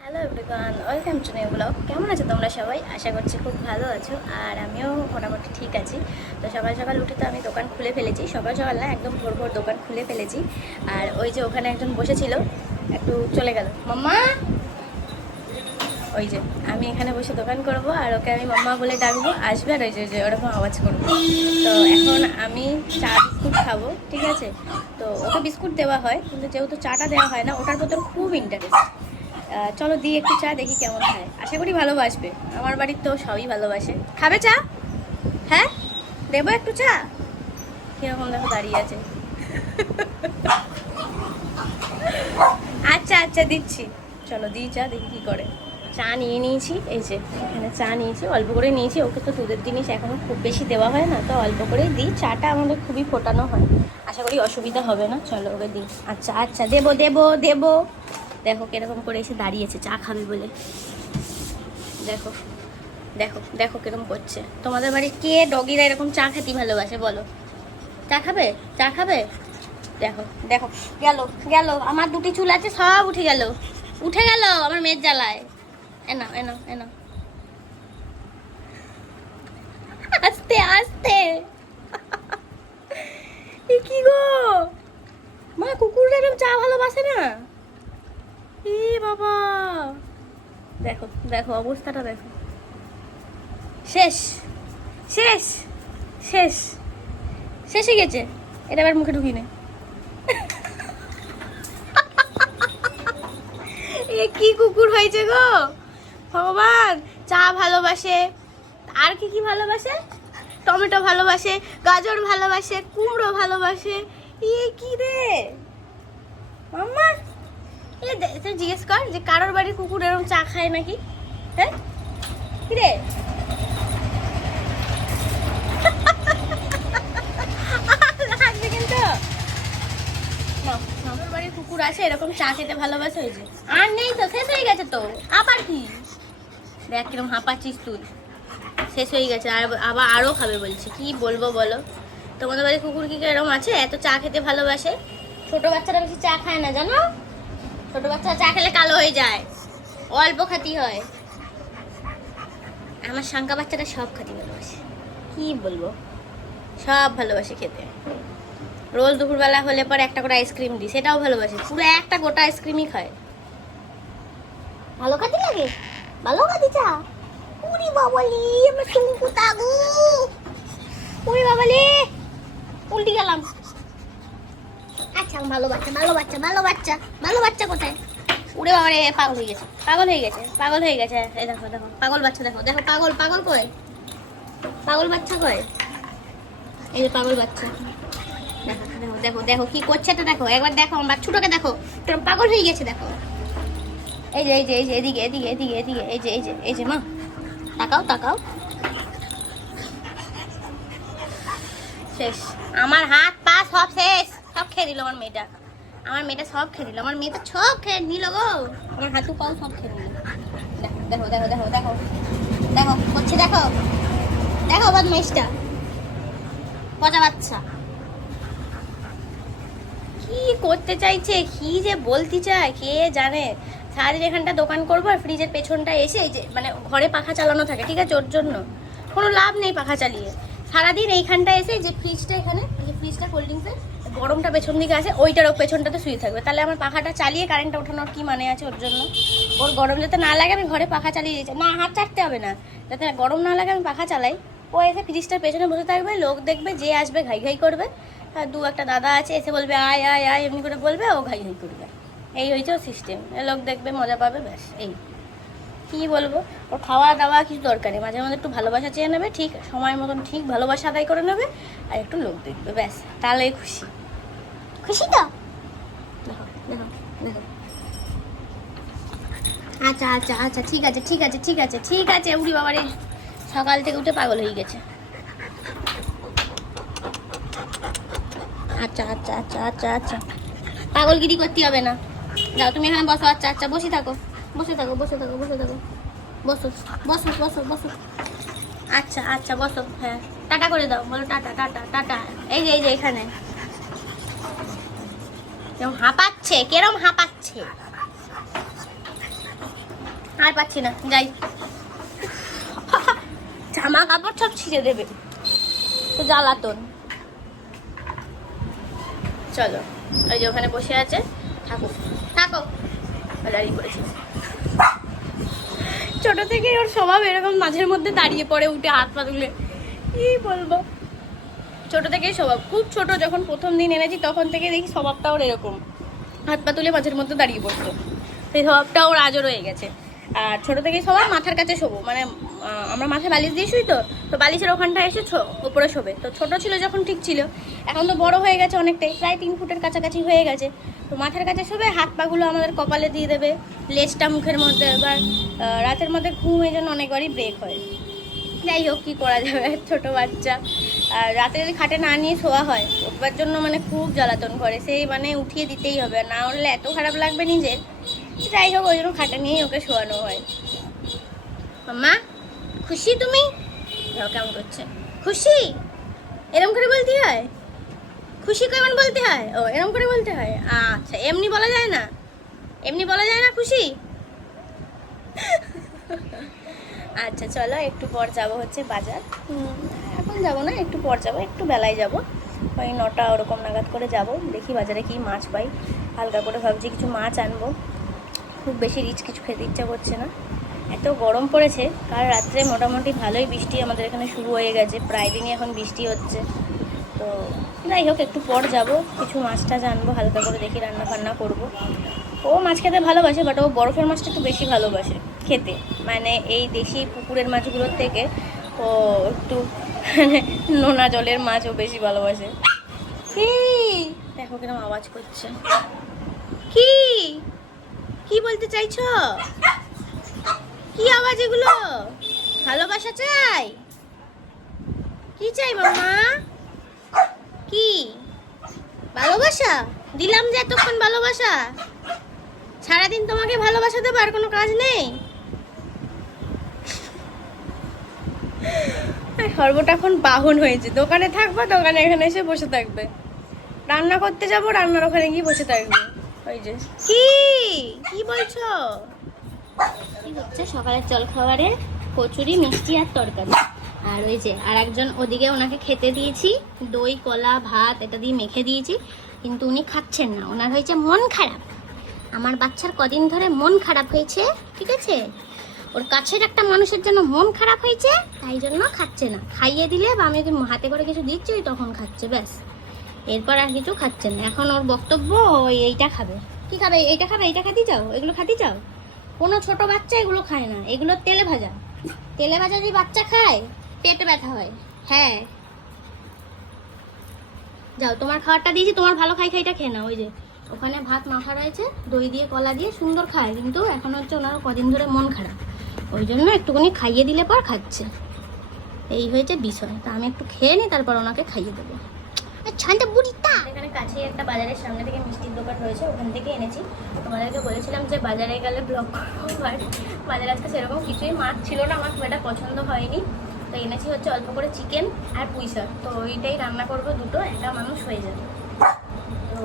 Hello everyone, welcome to new blog. কেমন আছো তোমরা সবাই? আশা করছি খুব ভালো আছো, আর আমিও মোটামুটি ঠিক আছি। তো সকাল সকাল উঠে তো আমি দোকান খুলে ফেলেছি, সকাল সকাল না, একদম ভোর ভোর দোকান খুলে ফেলেছি। আর ওই যে ওখানে একজন বসেছিল, একটু চলে গেল। মাম্মা, ওই যে আমি এখানে বসে দোকান করব, আর ওকে আমি মাম্মা বলে ডাকবো, আসবে, আর ওই যে ওরকম আওয়াজ করবো। তো এখন আমি চা বিস্কুট খাবো, ঠিক আছে? তো ওকে বিস্কুট দেওয়া হয়, কিন্তু যেহেতু চাটা দেওয়া হয় না, ওটার প্রতি খুব ইন্টারেস্ট। চলো দিই একটু চা, দেখি কেমন খায়। আশা করি ভালোবাসবে, আমার বাড়ির তো সবই ভালোবাসে। খাবে চা? হ্যাঁ, দেবো একটু চা? কিরকম দেখো দাঁড়িয়ে আছে। আচ্ছা আচ্ছা দিচ্ছি, চলো দিই চা, দেখি কি করে। চা নিয়ে নিয়েছি, এই যে এখানে চা নিয়েছি, অল্প করে নিয়েছি। ওকে তো দুধের জিনিস এখনও খুব বেশি দেওয়া হয় না, তো অল্প করেই দিই। চাটা আমাদের খুবই ফোটানো হয়, আশা করি অসুবিধা হবে না। চলো ওকে দিই। আচ্ছা আচ্ছা, দেবো দেবো দেবো। দেখো কিরকম করে এসে দাঁড়িয়েছে চা খাবে বলে। দেখো দেখো দেখো কিরকম করছে। তোমাদের বাড়ি কে ডগিরা এরকম চা খেতে ভালোবাসে বলো? চা খাবে? চা খাবে? দেখো দেখো, গেল গেল, আমার দুটি চুল আছে সব উঠে গেল, উঠে গেল আমার মেয়ের জ্বালায়। এনা এনা এনা, আস্তে আস্তে। এ কি গো মা, কুকুররা এরকম চা ভালোবাসে না? এ বাবা, দেখো দেখো অবস্থাটা দেখো। শেষ শেষ শেষ, শেষ হয়ে গেছে। এটা আবার মুখে ঢুকিয়ে নে। এ কি কুকুর হয়েছে গো ভগবান! চা ভালোবাসে, আর কি কি ভালোবাসে? টমেটো ভালোবাসে, গাজর ভালোবাসে, কুমড়ো ভালোবাসে। এ কি রে মাম্মা? তুই জিজ্ঞেস কর যে কারোর বাড়ির কুকুর এরকম চা খায় নাকি? হ্যাঁ কি রে? লাগবে কিন্তু। আমার বাড়ির কুকুর আছে এরকম চা খেতে ভালোবাসে, হয়েছে আর নেই তো, শেষ হয়ে গেছে তো। আবার কি? দেখ কিরকম হাঁপাচ্ছিস তুই। শেষ হয়ে গেছে, আর আবার আরও খাবে বলছে। কি বলবো বলো? তোমাদের বাড়ির কুকুর কি এরকম আছে এত চা খেতে ভালোবাসে? ছোট বাচ্চারা বেশি চা খায় না জানো? ছোট বাচ্চারা চা খেলে কালো হয়ে যায়, অল্প খাতি হয়। আমার শাঙ্কা বাচ্চাটা সব খাতি ভালোবাসে, কি বলবো, সব ভালোবাসে খেতে। রোজ দুপুরবেলা হলে পরে একটা করে আইসক্রিম দিই, সেটাও ভালোবাসে, পুরো একটা গোটা আইসক্রিমই খায়। ভালো খাতি লাগে, ভালো খাতি চা। উরি বাবালি, আমার টুকু তাগু, উরি বাবালি, উল্টি গেলাম। আচ্ছা, ভালো বাচ্চা ভালো বাচ্চা ভালো বাচ্চা ভালো বাচ্চা কোথায়? উড়ে বাবারে, পাগল হয়ে গেছে, পাগল হয়ে গেছে, পাগল হয়ে গেছে। এই দেখো দেখো পাগল বাচ্চা, দেখো দেখো পাগল, পাগল কয়, পাগল বাচ্চা কয়। এই যে পাগল বাচ্চা, দেখো দেখো দেখো দেখো কি করছে তো, দেখো একবার দেখো আমার বাচ্চুটাকে, দেখো পাগল হয়ে গেছে। দেখো এই যে এই যে এই যে এদিকে এদিকে এদিকে এদিকে, এই যে এই যে এই যে মা, তাকাও তাকাও। শেষ, আমার হাত পা সব শেষ, সব খেয়ে দিল আমার মেয়েটা। আমার মেয়েটা সব খেয়ে দিল, আমার মেয়েটা সব খেয়ে নিল গো। আমার হাতু পাও সব খেয়ে নিল। দেখো দেখো দেখো দেখো দেখো করছে, দেখো দেখো বদমাইশটা, পচা বাচ্চা কি করতে চাইছে, কি যে বলতে চায় কে জানে। সারাদিন এখানটা দোকান করবো, আর ফ্রিজের পেছনটা এসে, এই যে মানে ঘরে পাখা চালানো থাকে, ঠিক আছে, ওর জন্য কোনো লাভ নেই পাখা চালিয়ে। সারাদিন এইখানটা এসে, যে ফ্রিজটা এখানে, এই যে ফ্রিজটা কোল্ড ড্রিঙ্কসের গরমটা পেছন দিকে আছে, ওইটার পেছনটাতে শুয়ে থাকবে। তাহলে আমার পাখাটা চালিয়ে কারেন্টটা ওঠানোর কি মানে আছে ওর জন্য? ওর গরম যাতে না লাগে আমি ঘরে পাখা চালিয়ে দিয়েছি, না হাত চাটতে হবে না, যাতে গরম না লাগে আমি পাখা চালাই। ও এসে ফ্রিজটার পেছনে বসে থাকবে, লোক দেখবে, যে আসবে ঘাই ঘাই করবে। আর দু একটা দাদা আছে, এসে বলবে আয় আয় আয়, এমনি করে বলবে, ও ঘাই ঘাই করবে। এই হয়েছে ওর সিস্টেম, লোক দেখবে মজা পাবে, ব্যাস। এই কি বলবো, ওর খাওয়া দাওয়া কিছু দরকার নেই, মাঝে মাঝে একটু ভালোবাসা চেয়ে নেবে, ঠিক সময় মতন ঠিক ভালোবাসা আদায় করে নেবে, আর একটু লোক দেখবে, ব্যাস, তাহলেই খুশি। খুশি তো? দেখো দেখো দেখো। আচ্ছা আচ্ছা আচ্ছা, ঠিক আছে ঠিক আছে ঠিক আছে ঠিক আছে। উড়ি বাবারে, সকাল থেকে উঠে পাগল হয়ে গেছে। আচ্ছা আচ্ছা আচ্ছা আচ্ছা আচ্ছা, পাগলগিরি করতে হবে না, যাও তুমি এখানে বসো। আচ্ছা আচ্ছা, বসে থাকো বসে থাকো বসে থাকো বসে থাকো, বসো বসো বসো বসো। আচ্ছা আচ্ছা বসো, হ্যাঁ টাটা করে দাও, বলো টাটা টাটা টাটা। এই যে এখানে হাঁপাচ্ছে, কেরম হাঁপাচ্ছে। আর পাচ্ছি না, যাই। জামা কাপড় সব ছিঁড়ে দেবে, তো জ্বালাতন। চলো, ওই যে ওখানে বসে আছে, থাকো থাকো, দাঁড়িয়ে পড়েছি। ছোট থেকে ওর স্বভাব এরকম, মাঝের মধ্যে দাঁড়িয়ে পড়ে, উঠে হাত পা তুলে। কি বলবো, ছোট থেকেই স্বভাব। খুব ছোট যখন প্রথম দিন এনেছি তখন থেকে দেখি স্বভাবটা ওর এরকম, হাত পা তুলে মাঝের মধ্যে দাঁড়িয়ে পড়তো। সেই স্বভাবটা ওর আজও রয়ে গেছে। আর ছোট থেকেই স্বভাব মাথার কাছে শোবো, মানে আমরা মাথায় বালিশ দিয়ে শুই, তো বালিশের ওখানটায় এসে ওপরে শোবে। তো ছোট ছিল যখন ঠিক ছিল, এখন তো বড় হয়ে গেছে অনেকটাই, প্রায় 3 ফুটের কাছাকাছি হয়ে গেছে। তো মাথার কাছে শোবে, হাত পাগুলো আমাদের কপালে দিয়ে দেবে, লেজটা মুখের মধ্যে। এবার রাতের মধ্যে ঘুম এই জন্য অনেকবারই ব্রেক হয়। যাই হোক, কী করা যাবে, ছোট বাচ্চা। আর রাতে যদি খাটে না নিয়ে শোয়া হয়, ওঠবার জন্য মানে খুব জ্বালাতন করে, সেই মানে উঠিয়ে দিতেই হবে, না হলে এত খারাপ লাগবে নিজের। যাই হোক, ওই জন্য খাটে নিয়েই ওকে শোয়ানো হয়। মাম্মা খুশি তুমি? কেমন করছে? খুশি এরম করে বলতে হয়? খুশি কেমন বলতে হয়? ও এরম করে বলতে হয়, আচ্ছা। এমনি বলা যায় না? এমনি বলা যায় না খুশি? আচ্ছা চলো, একটু পর যাব হচ্ছে বাজার। এখন যাব না, একটু পর যাব, একটু বেলায় যাব, ওই 9টা ওরকম নাগাদ করে যাব। দেখি বাজারে কি মাছ পাই, হালকা করে ভাবছি কিছু মাছ আনবো। খুব বেশি রিচ কিছু খেতে ইচ্ছা করছে না, এত গরম পড়েছে। কাল রাত্রে মোটামুটি ভালোই বৃষ্টি আমাদের এখানে শুরু হয়ে গেছে, প্রায় দিনই এখন বৃষ্টি হচ্ছে। তো যাই হোক, একটু পর যাব, কিছু মাছ টাছ আনবো, হালকা করে দেখি রান্না বান্না করবো। ও মাছ খেতে ভালোবাসে, বাট ও বরফের মাছটা একটু বেশি ভালোবাসে খেতে, মানে এই দেশি পুকুরের মাছগুলোর থেকে ও একটু নোনা জলের মাছ ও বেশি ভালোবাসে। কি দেখো কিরকম আওয়াজ করছে, কি কি বলতে চাইছো? কি আওয়াজ এগুলো? ভালোবাসা চাই? কি চাই মাম্মা? কি ভালোবাসা দিলাম যে এতক্ষণ? ভালোবাসা সারাদিন তোমাকে ভালোবাসা দেবো, আর কোনো কাজ নেই? সর্বটা এখন বাহন হয়েছে, দোকানে থাকবে, দোকানে এখানে এসে বসে থাকবে, রান্না করতে যাবো, রান্নার ওখানে গিয়ে বসে থাকবে। ওই যে কি কি বলছো? কি হচ্ছে সকালের জলখাবারে? কচুরি, মিষ্টি আর তরকারি। আর ওই যে আর একজন ওদিকে, ওনাকে খেতে দিয়েছি দই কলা ভাত, এটা দিয়ে মেখে দিয়েছি, কিন্তু উনি খাচ্ছেন না, ওনার হয়েছে মন খারাপ। আমার বাচ্চার কদিন ধরে মন খারাপ হয়েছে, ঠিক আছে? ওর কাছের একটা মানুষের জন্য মন খারাপ হয়েছে, তাই জন্য খাচ্ছে না। খাইয়ে দিলে বা আমি যদি হাতে করে কিছু দিচ্ছি তখন খাচ্ছে, ব্যাস। এরপর আর কিছু খাচ্ছে না। এখন ওর বক্তব্য ওই এইটা খাবে। কি খাবে? এইটা খাবে, এইটা খাতে চাও, এগুলো খাতে চাও? কোনো ছোট বাচ্চা এগুলো খায় না, এগুলো তেলে ভাজা। তেলে ভাজা যদি বাচ্চা খায় পেটে ব্যথা হয়। হ্যাঁ যাও, তোমার খাবারটা দিয়েছি, তোমার ভালো খাইটা খেয়ে নাও। ওই যে ওখানে ভাত মাখা রয়েছে, দই দিয়ে কলা দিয়ে সুন্দর খায়, কিন্তু এখন হচ্ছে ওনার কদিন ধরে মন খারাপ, ওই জন্য একটুখানি খাইয়ে দিলে পর খাচ্ছে। এই হয়েছে বিষয়। তা আমি একটু খেয়ে নিই, তারপর ওনাকে খাইয়ে দেবো। ছানটা বুড়িটা এখানে কাছেই একটা বাজারের সামনে থেকে মিষ্টির দোকান রয়েছে, ওখান থেকে এনেছি। তোমাদেরকে বলেছিলাম যে বাজারে গেলে ব্লগ করবো, বাট বাজারে আজকে সেরকম কিছুই মাছ ছিল না, আমার খুব একটা পছন্দ হয়নি। তো এনেছি হচ্ছে অল্প করে চিকেন আর পুঁই শাক, তো ওইটাই রান্না করবো, দুটো একা মানুষ হয়ে যাবে। তো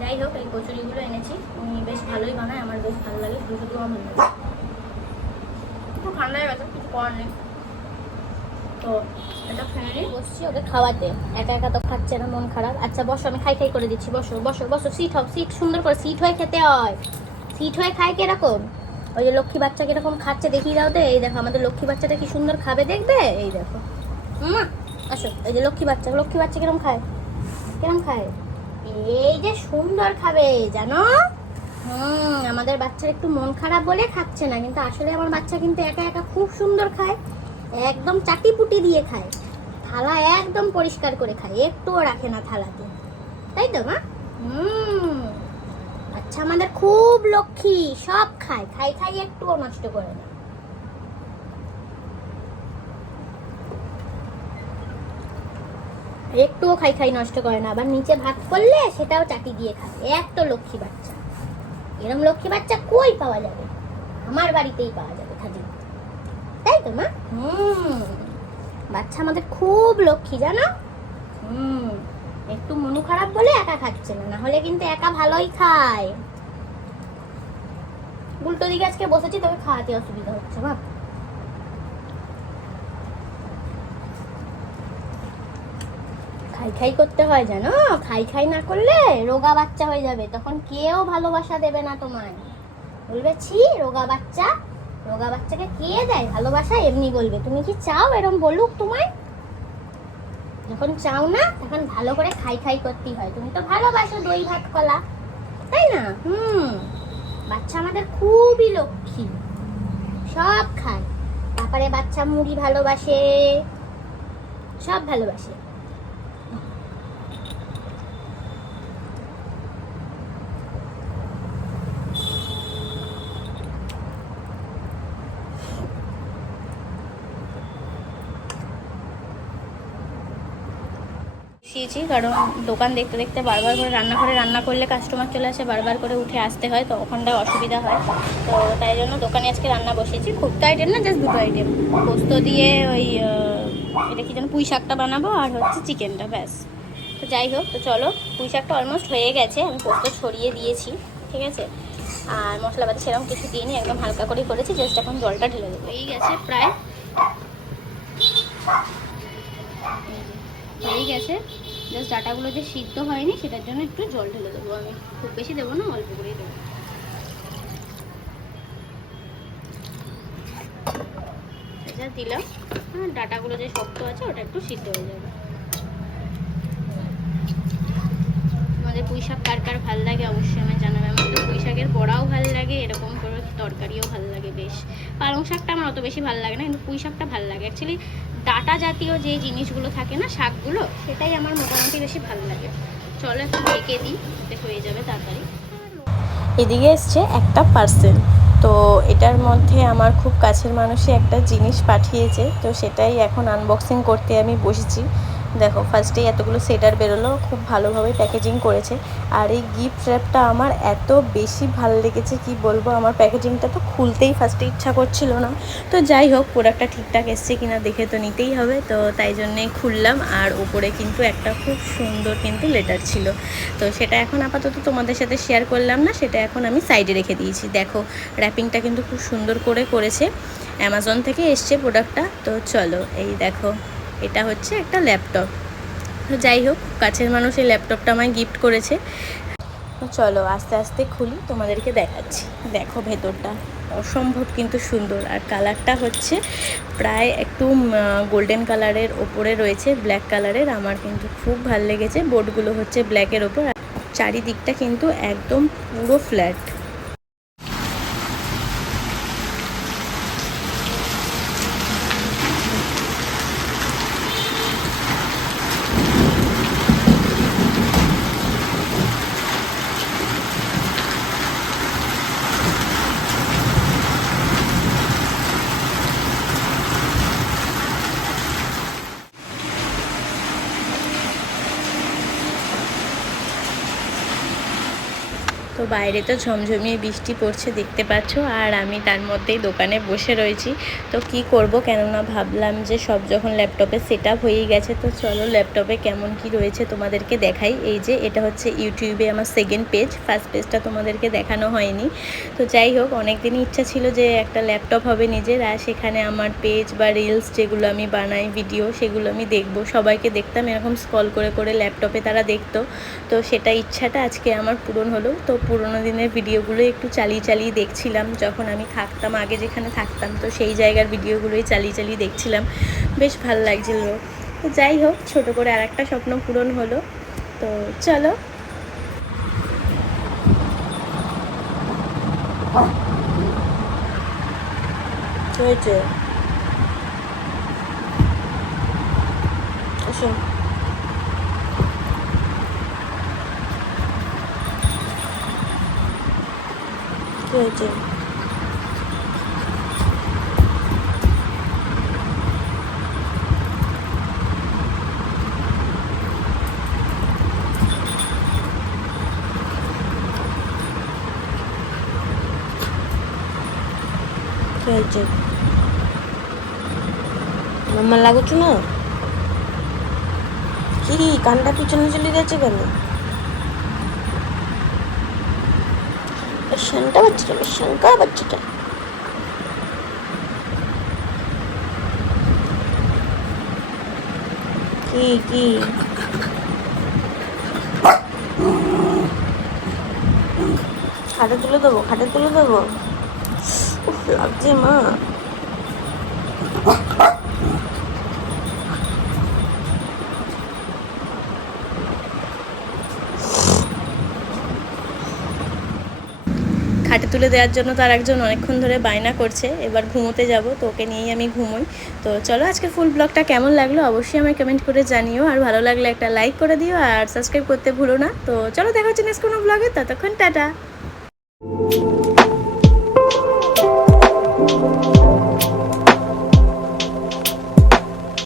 যাই হোক, এই কচুরিগুলো এনেছি, উনি বেশ ভালোই বানায়, আমার বেশ ভালো লাগে, দুটো আমার ভালো লাগে। একটু ঠান্ডা হয়ে গেছে, কিছু করার নেই। তো এটা ফ্যামিলি বসছি ওকে খাওয়াতে, একা একা তো খাচ্ছে না, মন খারাপ। আচ্ছা বসো, আমি খাই খাই করে দিচ্ছি, বসো বসো বসো, সিট হও, সিট সুন্দর করে সিট হয়ে খেতে হয়। সিট হয়ে খায় কিরকম? ওই যে লক্ষ্মী বাচ্চা কিরকম খাচ্ছে দেখিয়ে দাও তো। এই দেখো আমাদের লক্ষ্মী বাচ্চাটা কি সুন্দর খাবে, দেখবে? এই দেখো আসো, এই যে লক্ষ্মী বাচ্চা, লক্ষ্মী বাচ্চা কিরম খায়, কিরম খায়, এই যে সুন্দর খাবে, জানো? আমাদের বাচ্চার একটু মন খারাপ বলে খাচ্ছে না, কিন্তু আসলে আমার বাচ্চা কিন্তু একা একা খুব সুন্দর খায়, একদম চাটিপুটি দিয়ে খায়, থালা একদম পরিষ্কার করে খায়, একটুও রাখে না থালাতে, তাই তো মা? আচ্ছা আমাদের খুব লক্ষ্মী, সব খায়, খাই খাই একটুও নষ্ট করে না। একটুও খাই খাই নষ্ট করে না, আবার নিচে ভাত করলে সেটাও চাটি দিয়ে খায়, এক তো লক্ষ্মী বাচ্চা। এরকম লক্ষ্মী বাচ্চা কই পাওয়া যাবে? আমার বাড়িতেই পাওয়া যাবে খালি, তাই তো মা? বাচ্চা আমাদের খুব লক্ষ্মী, জানো? একটু মনু খারাপ বলে একা খাচ্ছে না, হলে কিন্তু একা ভালোই খায়। উল্টো দিকে আজকে বসেছি, তবে খাওয়াতে অসুবিধা হচ্ছে ভাব। খাই খাই করতে হয় জানো, খাই খাই না করলে রোগা বাচ্চা হয়ে যাবে, তখন কেউ ভালোবাসা দেবে না তোমায়। বলবে ছি রোগা বাচ্চা। রোগা বাচ্চাকে কে দেয় ভালোবাসা? এমনি বলবে। তুমি কি চাও এরকম বলুক তোমায়? যখন চাও না তখন ভালো করে খাই খাই করতেই হয়। তুমি তো ভালোবাসো দই ভাত কলা, তাই না? বাচ্চা আমাদের খুবই লক্ষ্মী, সব খায়। তারপরে বাচ্চা মুড়ি ভালোবাসে, সব ভালোবাসে। বসিয়েছি, কারণ দোকান দেখতে দেখতে বারবার করে রান্নাঘরে রান্না করলে কাস্টমার চলে আসে, বারবার করে উঠে আসতে হয়, তো ওখানটায় অসুবিধা হয়। তো তাই জন্য দোকানে আজকে রান্না বসিয়েছি। খুব তো আইটেম না, জাস্ট দুটো আইটেম। পোস্ত দিয়ে ওই এটা কি যেন পুঁই শাকটা বানাবো, আর হচ্ছে চিকেনটা, ব্যাস। তো যাই হোক, তো চলো। পুঁই শাকটা অলমোস্ট হয়ে গেছে, আমি পোস্ত ছড়িয়ে দিয়েছি, ঠিক আছে। আর মশলাপাতি সেরকম কিছু দিইনি, একদম হালকা করেই করেছি, জাস্ট এখন জলটা ঢেলে দেবো। হয়ে গেছে প্রায়, হয়ে গেছে। জাস্ট ডাটাগুলো যে সিদ্ধ হয়নি সেটার জন্য একটু জল ঢেলে দেবো আমি। খুব বেশি দেবো না, অল্প করেই দেবো। এটা দিলাম, ডাটাগুলো যে শক্ত আছে ওটা একটু সিদ্ধ হয়ে যাবে। আমাদের পুঁই শাক কার কার ভালো লাগে অবশ্যই আমি জানাবে। আমাদের পুঁই শাকের বড়াও ভালো লাগে, এরকম করে তরকারিও ভালো লাগে বেশ। পালং শাকটা আমার অত বেশি ভালো লাগে না, কিন্তু পুঁই শাকটা ভালো লাগে। অ্যাকচুয়ালি ডাটা জাতীয় যে জিনিসগুলো থাকে না, শাকগুলো, সেটাই আমার মোটামুটি বেশি ভালো লাগে। চলো একটু ঢেকে দিই, হয়ে যাবে তাড়াতাড়ি। এদিকে এসছে একটা পার্সেল, তো এটার মধ্যে আমার খুব কাছের মানুষই একটা জিনিস পাঠিয়েছে, তো সেটাই এখন আনবক্সিং করতে আমি বসেছি। দেখো, ফার্স্টেই এতগুলো সেটার বেরোলো, খুব ভালোভাবে প্যাকেজিং করেছে। আর এই গিফট র্যাপটা আমার এত বেশি ভালো লেগেছে কি বলবো। আমার প্যাকেজিংটা তো খুলতেই ফার্স্টে ইচ্ছা করছিল না, তো যাই হোক, প্রোডাক্টটা ঠিকঠাক এসছে কিনা দেখে তো নিতেই হবে, তো তাই জন্যেই খুললাম। আর ওপরে কিন্তু একটা খুব সুন্দর কিন্তু লেটার ছিল, তো সেটা এখন আপাতত তোমাদের সাথে শেয়ার করলাম না, সেটা এখন আমি সাইডে রেখে দিয়েছি। দেখো, র্যাপিংটা কিন্তু খুব সুন্দর করে করেছে, অ্যামাজন থেকে এসছে প্রোডাক্টটা। তো চলো, এই দেখো, এটা হচ্ছে একটা ল্যাপটপ। তো যাই হোক, কাছের মানুষ এই ল্যাপটপটা আমায় গিফট করেছে। তো চলো আস্তে আস্তে খুলি, তোমাদেরকে দেখাচ্ছি। দেখো ভেতরটা অসম্ভব কিন্তু সুন্দর, আর কালারটা হচ্ছে প্রায় একটু গোল্ডেন কালারের ওপরে রয়েছে, ব্ল্যাক কালারের। আমার কিন্তু খুব ভালো লেগেছে। বোর্ডগুলো হচ্ছে ব্ল্যাকের ওপর, চারিদিকটা কিন্তু একদম পুরো ফ্ল্যাট। তো বাইরে তো ঝমঝমিয়ে বৃষ্টি পড়ছে দেখতে পাচ্ছ, আর আমি তার মধ্যেই দোকানে বসে রয়েছি। তো কি করব, কেননা ভাবলাম যে সব যখন ল্যাপটপে সেট আপ হয়েই গেছে, তো চলো ল্যাপটপে কেমন কি রয়েছে তোমাদেরকে দেখাই। এই যে এটা হচ্ছে ইউটিউবে আমার সেকেন্ড পেজ, ফার্স্ট পেজটা তোমাদেরকে দেখানো হয়নি। তো যাই হোক, অনেক দিনই ইচ্ছা ছিল যে একটা ল্যাপটপ হবে নিজের, আর সেখানে আমার পেজ বা রিলস যেগুলো আমি বানাই, ভিডিও, সেগুলো আমি দেখব। সবাইকে দেখতাম এরকম স্ক্রল করে করে, ল্যাপটপে তারা দেখতো। তো সেটা ইচ্ছাটা আজকে আমার পূরণ হলো। তো পুরোনো দিনের ভিডিওগুলো একটু চালিয়ে চালিয়ে দেখছিলাম, যখন আমি থাকতাম, আগে যেখানে থাকতাম, তো সেই জায়গার ভিডিওগুলোই চালিয়ে চালিয়ে দেখছিলাম, বেশ ভালো লাগছিল। তো যাই হোক, ছোটো করে আর একটা স্বপ্ন পূরণ হলো। তো চলো, হয়েছে হয়েছে হয়েছে నమ్మలాగుతున్నావు কি কানটা পিছনে চলে যাচ্ছে কেন? শান্তা বাচ্চাটা, শঙ্কা বাচ্চাটা। কি কি খাটে তুলে দেবো, খাটে তুলে দেবো। উফ, লাগছে মা। খাটে তুলে দেওয়ার জন্য তার একজন অনেকক্ষণ ধরে বায়না করছে, এবার ঘুমোতে যাব, তো ওকে নিয়েই আমি ঘুমোই। তো চলো আজকে ফুল ব্লগটা কেমন লাগলো অবশ্যই আমায় কমেন্ট করে জানিও, আর ভালো লাগলে একটা লাইক করে দিও আর সাবস্ক্রাইব করতে ভুলো না। তো চলো দেখা হচ্ছে নেক্সট কোনো ব্লগে, ততক্ষণ টাটা।